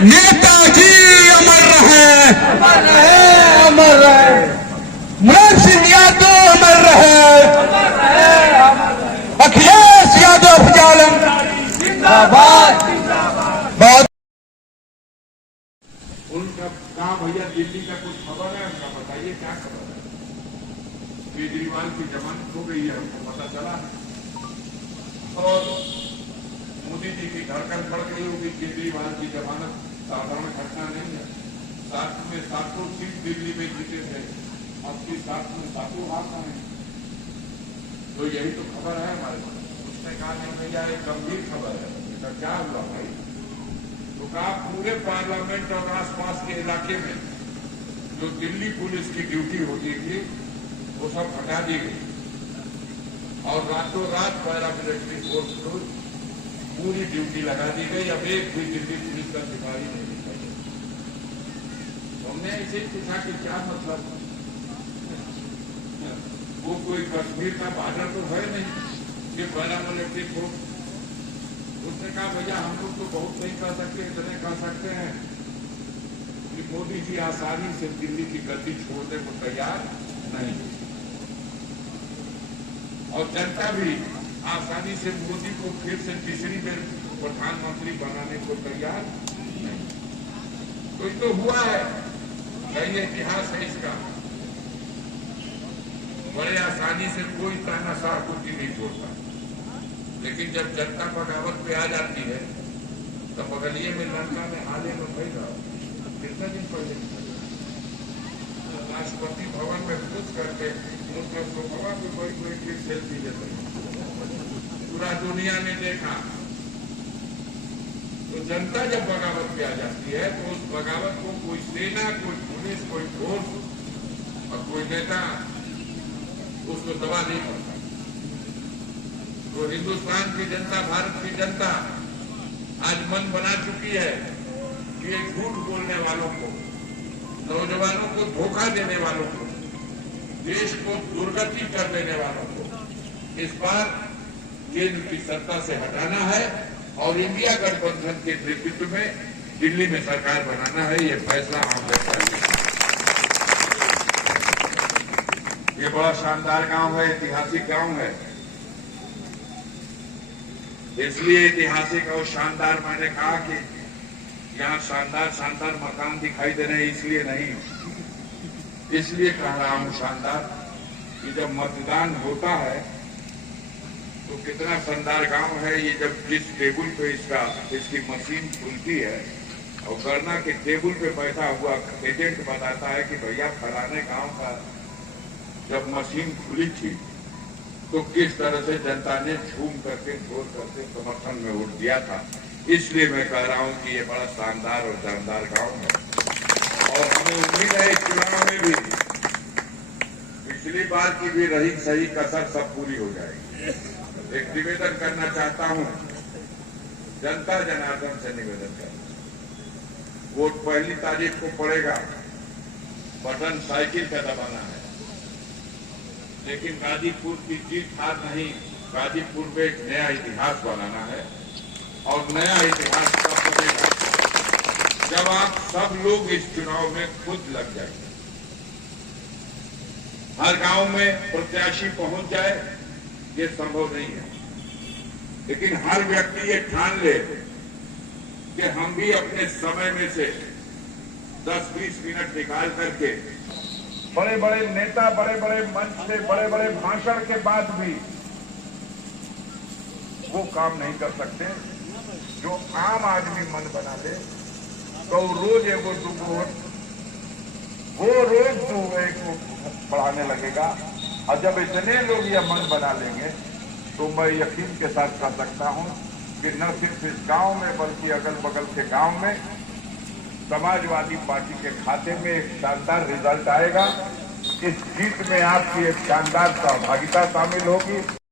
नेताजी अमर रहे, अमर रहे, अमर रहे, मनोज सिंह यादव अमर रहे, अमर रहे, अमर रहे, अखिलेश यादव जालम जिंदाबाद, जिंदाबाद। बहुत उनका कहा भैया दिल्ली का कुछ खबर है, उनका बताइए क्या खबर है। केजरीवाल की जमानत हो गई है, हमको पता चला है। और मोदी जी की धड़कन बढ़ गई होगी। केजरीवाल की जमानत साधारण घटना नहीं है। साथ में सातों सीट दिल्ली में जीते थे, अब की साथ में सातों हाथ आए। तो यही तो खबर है हमारे पास। उसने कहा नहीं भैया एक गंभीर खबर है। इसका क्या हुआ भाई? तो कहा पूरे पार्लियामेंट और आसपास के इलाके में जो दिल्ली पुलिस की ड्यूटी होती थी वो सब हटा दी गई और रातों रात पैरामिलिट्री फोर्स को पूरी ड्यूटी लगा दी गई। अब एक भी दिल्ली पुलिस का सिपाही नहीं दिखाई। हमने इसे पूछा कि क्या मतलब, वो कोई कश्मीर का बॉर्डर तो है नहीं कि पैरामिलिट्री फोर्स। उसने कहा भैया हम लोग तो बहुत नहीं कर सकते, इतने कर सकते हैं कि मोदी जी आसानी से दिल्ली की गद्दी छोड़ने को तैयार नहीं और जनता भी आसानी से मोदी को फिर से तीसरी बार प्रधानमंत्री बनाने को तैयार नहीं। तो ये तो हुआ है, कई इतिहास है इसका। बड़े आसानी से कोई तानाशाह कुर्सी नहीं छोड़ता, लेकिन जब जनता बगावत पे आ जाती है तो बगलिए में लंका में हाले में भाई कितने दिन पहले राष्ट्रपति भवन में घुस करके उनका सोफा पे कोई सेल्फी लेते पूरा दुनिया ने देखा। तो जनता जब बगावत पे आ जाती है तो उस बगावत को कोई सेना, कोई पुलिस, कोई फोर्स और कोई नेता उसको दबा नहीं पाता। तो हिंदुस्तान की जनता, भारत की जनता आज मन बना चुकी है कि एक झूठ बोलने वालों को, नौजवानों को धोखा देने वालों को, देश को दुर्गति कर देने वालों को इस बार केंद्र की सत्ता से हटाना है और इंडिया गठबंधन के नेतृत्व में दिल्ली में सरकार बनाना है। ये फैसला हम लेते हैं। ये बड़ा शानदार गांव है, ऐतिहासिक गांव है। इसलिए ऐतिहासिक और शानदार मैंने कहा कि यहाँ शानदार शानदार मकान दिखाई दे रहे हैं, इसलिए नहीं, इसलिए कह रहा हूँ शानदार कि जब मतदान होता है तो कितना शानदार गांव है ये। जब जिस टेबल पे इसकी मशीन खुलती है और गणना के टेबल पे बैठा हुआ एजेंट बताता है कि भैया फलाने गांव का जब मशीन खुली थी तो किस तरह से जनता ने झूम करके जोर करके समर्थन में वोट दिया था। इसलिए मैं कह रहा हूं कि ये बड़ा शानदार और जानदार गांव है और हमें उम्मीद है इस चुनाव में भी पिछली बार की भी रही सही कसर सब पूरी हो जाएगी। एक निवेदन करना चाहता हूं, जनता जनार्दन से निवेदन करना, वोट 1 तारीख को पड़ेगा, बटन साइकिल का दबाना है, लेकिन गाजीपुर की जीत हार नहीं, गाजीपुर में एक नया इतिहास बनाना है और नया इतिहास तब बनेगा जब आप सब लोग इस चुनाव में खुद लग जाएंगे। हर गांव में प्रत्याशी पहुंच जाए ये संभव नहीं है, लेकिन हर व्यक्ति ये ठान ले कि हम भी अपने समय में से 10-20 मिनट निकाल करके बड़े बड़े नेता, बड़े बड़े मंच से, बड़े बड़े भाषण के बाद भी वो काम नहीं कर सकते जो आम आदमी मन बना ले। तो रोज एगो दूगो वो रोज दो एक बढ़ाने लगेगा और जब इतने लोग ये मन बना लेंगे तो मैं यकीन के साथ कह सकता हूं कि न सिर्फ इस गांव में बल्कि अगल बगल के गांव में समाजवादी पार्टी के खाते में एक शानदार रिजल्ट आएगा। इस जीत में आपकी एक शानदार सहभागिता शामिल होगी।